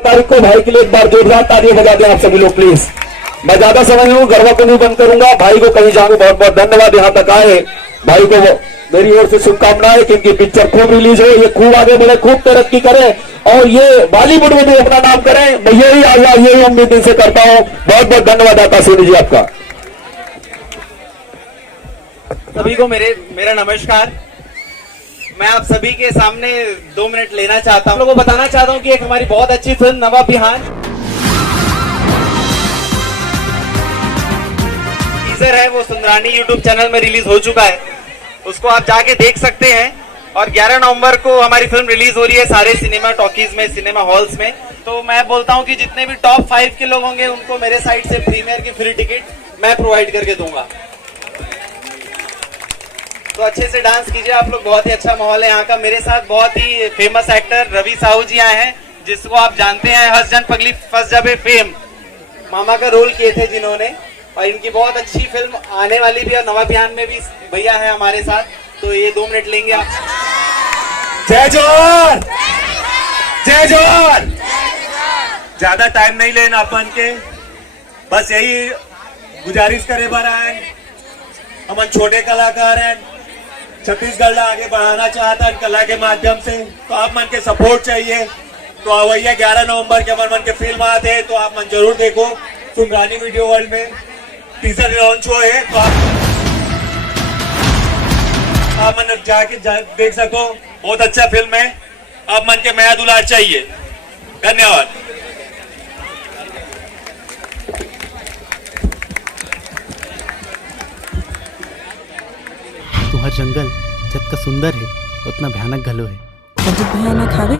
तारीख को भाई के लिए एक बार जोरदार तालियां बजा दें आप सभी लोग प्लीज। मैं ज्यादा समय नहीं हूँ, गरबा को नहीं बंद करूंगा। भाई को कहीं जाऊंगा, बहुत बहुत धन्यवाद यहाँ तक आए। भाई को मेरी ओर से शुभकामनाएं कि इनकी पिक्चर खूब रिलीज हो, ये खूब आगे बढ़े, खूब तरक्की करे और ये बॉलीवुड में भी अपना नाम करें। मैं यही उम्मीद इनसे करता हूँ। बहुत बहुत धन्यवाद आता सोनी जी आपका। सभी को मेरा नमस्कार। मैं आप सभी के सामने 2 मिनट लेना चाहता हूं। लोगों को बताना चाहता हूं कि एक हमारी बहुत अच्छी फिल्म नवा बिहान टीजर है, वो सुंदरानी यूट्यूब चैनल में रिलीज हो चुका है, उसको आप जाके देख सकते हैं। और 11 नवंबर को हमारी फिल्म रिलीज हो रही है सारे सिनेमा टॉकीज में, सिनेमा हॉल्स में। तो मैं बोलता हूं कि जितने भी टॉप 5 के लोग होंगे उनको मेरे साइड से प्रीमियर की फ्री टिकट मैं प्रोवाइड करके दूंगा। तो अच्छे से डांस कीजिए आप लोग, बहुत ही अच्छा माहौल है यहाँ का। मेरे साथ बहुत ही फेमस एक्टर रवि साहू जी आए हैं, जिसको आप जानते हैं हंस जन पगली फंस जाबे फेम मामा का रोल किए थे जिन्होंने। और इनकी बहुत अच्छी फिल्म आने वाली भी, और नवा बिहान में भी भैया है हमारे साथ। तो ये 2 मिनट लेंगे आप। जय जोहर, जय जोहर। ज्यादा टाइम नहीं लेना अपन के, बस यही गुजारिश करे बार आए। हम छोटे कलाकार हैं, छत्तीसगढ़ आगे बढ़ाना चाहता है कला के माध्यम से, तो आप मन के सपोर्ट चाहिए। तो भैया 11 नवंबर के मन के फिल्म आते हैं, तो आप मन जरूर देखो। सुंदरानी वीडियो वर्ल्ड में टीजर लॉन्च हुए है, तो आप मन जाके देख सको। बहुत अच्छा फिल्म है, आप मन के नया दुलार चाहिए। धन्यवाद। तुहर जंगल जितना सुंदर है उतना भयानक घलो है। बहुत भयानक हावे।